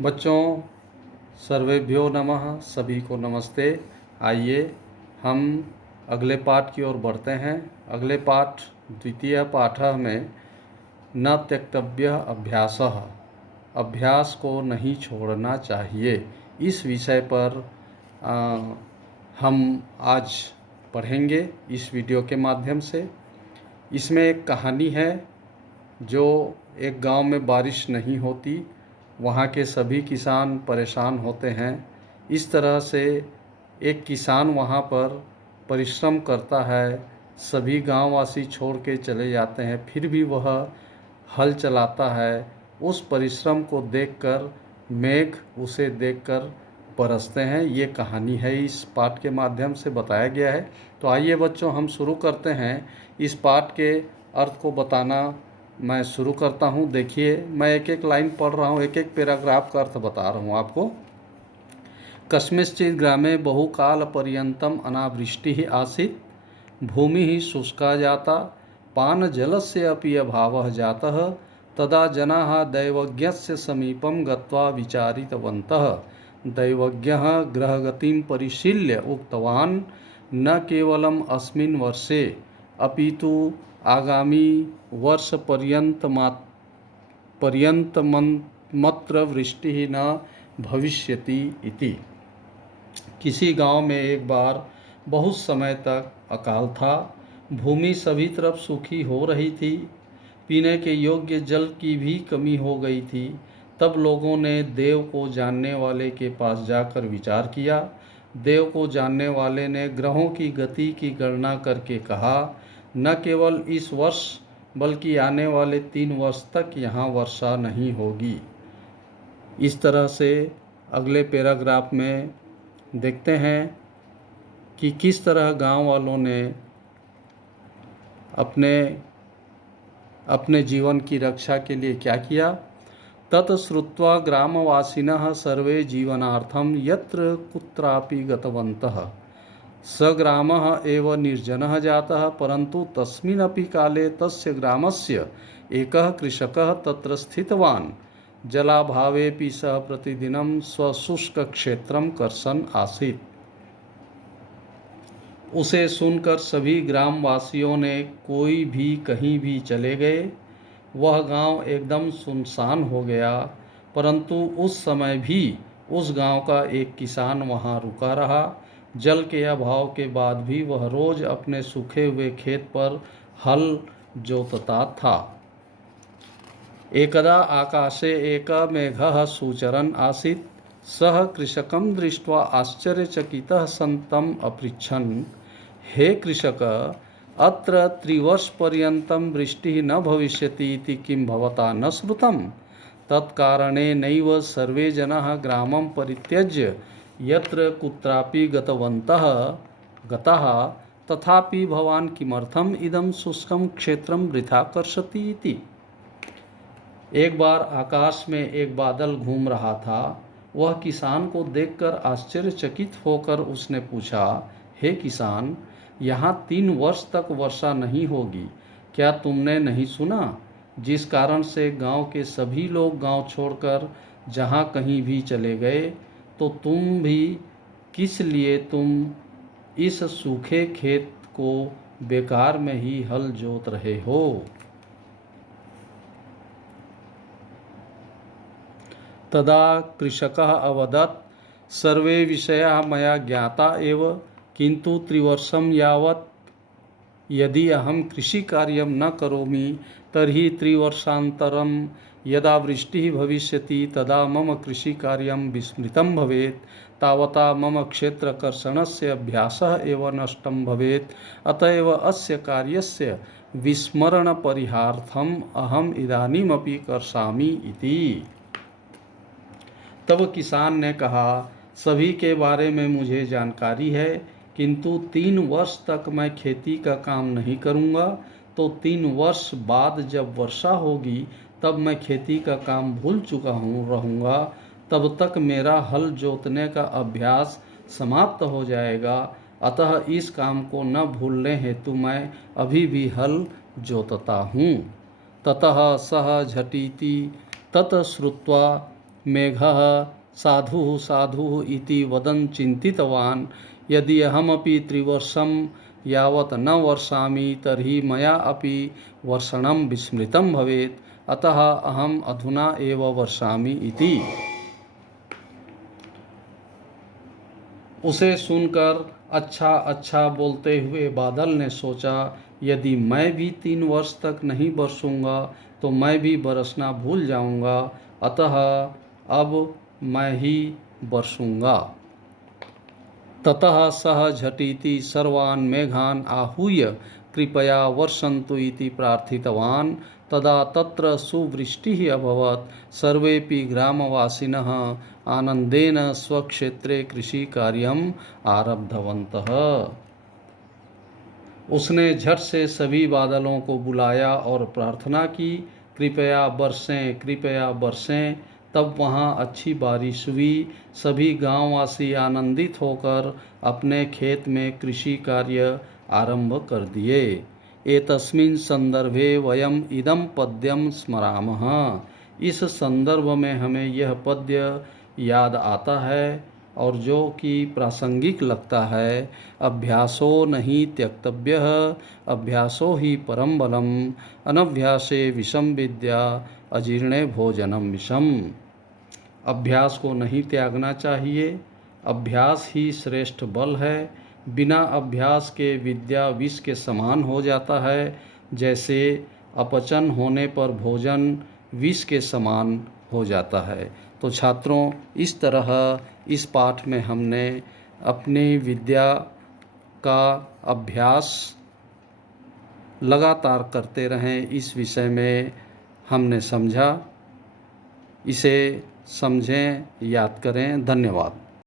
बच्चों, सर्वेभ्यो नमः, सभी को नमस्ते। आइए हम अगले पाठ की ओर बढ़ते हैं। अगले पाठ द्वितीय पाठ में न त्यक्तव्य अभ्यासः, अभ्यास को नहीं छोड़ना चाहिए, इस विषय पर हम आज पढ़ेंगे इस वीडियो के माध्यम से। इसमें एक कहानी है जो एक गांव में बारिश नहीं होती, वहाँ के सभी किसान परेशान होते हैं। इस तरह से एक किसान वहाँ पर परिश्रम करता है, सभी गांववासी छोड़ के चले जाते हैं, फिर भी वह हल चलाता है। उस परिश्रम को देखकर मेघ उसे देखकर बरसते हैं। ये कहानी है, इस पाठ के माध्यम से बताया गया है। तो आइए बच्चों, हम शुरू करते हैं। इस पाठ के अर्थ को बताना मैं शुरू करता हूँ। देखिए, मैं एक एक लाइन पढ़ रहा हूँ, एक एक पैराग्राफ का अर्थ बता रहा हूँ आपको। कस्मिंश्चित् ग्रामे बहुकालपर्यन्तम् अनावृष्टिः आसीत्, भूमिः शुष्का जाता, पानजलस्य अपि अभावः जातः। तदा जनाः दैवज्ञस्य समीपं गत्वा विचारितवन्तः। दैवज्ञः ग्रहगतिं परिशील्य उक्तवान्, न केवलम् अस्मिन् वर्षे अपितु आगामी वर्ष पर्यन्तमत्र वृष्टिः न भविष्यति इति। किसी गांव में एक बार बहुत समय तक अकाल था। भूमि सभी तरफ सूखी हो रही थी, पीने के योग्य जल की भी कमी हो गई थी। तब लोगों ने देव को जानने वाले के पास जाकर विचार किया। देव को जानने वाले ने ग्रहों की गति की गणना करके कहा, न केवल इस वर्ष बल्कि आने वाले 3 वर्ष तक यहाँ वर्षा नहीं होगी। इस तरह से अगले पैराग्राफ में देखते हैं कि किस तरह गांव वालों ने अपने जीवन की रक्षा के लिए क्या किया। तत् श्रुत्वा ग्रामवासिनः सर्वे जीवनार्थं यत्र कुत्रापि गतवन्तः। स ग्रामः एव निर्जनः जातः, परन्तु तस्मिन्नपि काले तस्य ग्रामस्य एकः कृषकः तत्र स्थितवान्। जलाभावेपि सः प्रतिदिनं स्वशुष्कक्षेत्रं कर्षन् आसीत्। उसे सुनकर सभी ग्रामवासियों ने कोई भी कहीं भी चले गए। वह गांव एकदम सुनसान हो गया, परंतु उस समय भी उस गांव का एक किसान वहां रुका रहा। जल के अभाव के बाद भी वह रोज अपने सूखे हुए खेत पर हल जोतता था। एकदा आकाशे एकः मेघः सूचरन् आसीत्। सः कृषकं दृष्ट्वा आश्चर्यचकितः सन् तम् अपृच्छन्, हे कृषक, अत्र 3 वर्षपर्यन्तं वृष्टिः न भविष्यति इति किं भवता न श्रुतं? तत्कारणेनैव सर्वे जनाः ग्रामं परित्यज्य यत्र कुत्रापि गताः, तथापि भवान् किमर्थम् इदं शुष्कं क्षेत्रं वृथा कर्षति इति। एक बार आकाश में एक बादल घूम रहा था। वह किसान को देखकर आश्चर्यचकित होकर उसने पूछा, हे किसान, यहाँ 3 वर्ष तक वर्षा नहीं होगी, क्या तुमने नहीं सुना? जिस कारण से गांव के सभी लोग गांव छोड़कर जहाँ कहीं भी चले गए, तो तुम भी किस लिए तुम इस सूखे खेत को बेकार में ही हल जोत रहे हो? तदा कृषकः अवदत्, सर्वे विषयाः मया ज्ञाता एव, किन्तु 3 वर्षं यावत् यदि अहं कृषिकार्यं न करोमि तर्हि 3 वर्षान्तरं यदा वृष्टिः भविष्यति तदा मम कृषिकार्यं विस्मृतं भवेत्। तावता मम क्षेत्रकर्षणस्य अभ्यासः एव नष्टं भवेत्। अतएव अस्य कार्यस्य विस्मरणपरिहार्थम् अहम् इदानीमपि कर्षामि इति। तब किसान ने कहा, सभी के बारे में मुझे जानकारी है, किंतु 3 वर्ष तक मैं खेती का काम नहीं करूँगा। तो 3 वर्ष बाद जब वर्षा होगी तब मैं खेती का काम भूल चुका रहूँगा। तब तक मेरा हल जोतने का अभ्यास समाप्त हो जाएगा। अतः इस काम को न भूलने हेतु मैं अभी भी हल जोतता हूँ। ततः सः झटिति तत् श्रुत्वा मेघः साधुः साधुः इति वदन् चिन्तितवान्, यदि अहमपि 3 वर्षं यावत् न वर्षामि तर्हि मया अपि वर्षणं विस्मृतं भवेत्, अतः अहम् अधुना एव वर्षामि इति। उसे सुनकर अच्छा अच्छा बोलते हुए बादल ने सोचा, यदि मैं भी 3 वर्ष तक नहीं बरसूंगा तो मैं भी बरसना भूल जाऊंगा, अतः अब मैं ही बरसूंगा। ततः सः झटिति सर्वान् मेघान् आहूय कृपया वर्षन्तु इति प्रार्थितवान्। तदा तत्र सुवृष्टिः अभवत्। सर्वेपि ग्रामवासिनः आनन्देन स्वक्षेत्रे कृषिकार्यम् आरब्धवन्तः। उसने झट से सभी बादलों को बुलाया और प्रार्थना की, कृपया बरसें, कृपया बरसें। तब वहाँ अच्छी बारिश हुई। सभी गांववासी आनंदित होकर अपने खेत में कृषि कार्य आरंभ कर दिए। एतस्मिन् संदर्भे वयम इदं पद्यम स्मरामः। इस संदर्भ में हमें यह पद्य याद आता है और जो कि प्रासंगिक लगता है। अभ्यासो नहीं त्यक्तव्यः, अभ्यासो ही परम बलम, अनभ्यासे विषम विद्या, अजीर्णे भोजनम विषम। अभ्यास को नहीं त्यागना चाहिए, अभ्यास ही श्रेष्ठ बल है। बिना अभ्यास के विद्या विष के समान हो जाता है, जैसे अपचन होने पर भोजन विष के समान हो जाता है। तो छात्रों, इस तरह इस पाठ में हमने अपनी विद्या का अभ्यास लगातार करते रहें, इस विषय में हमने समझा। इसे समझें, याद करें। धन्यवाद।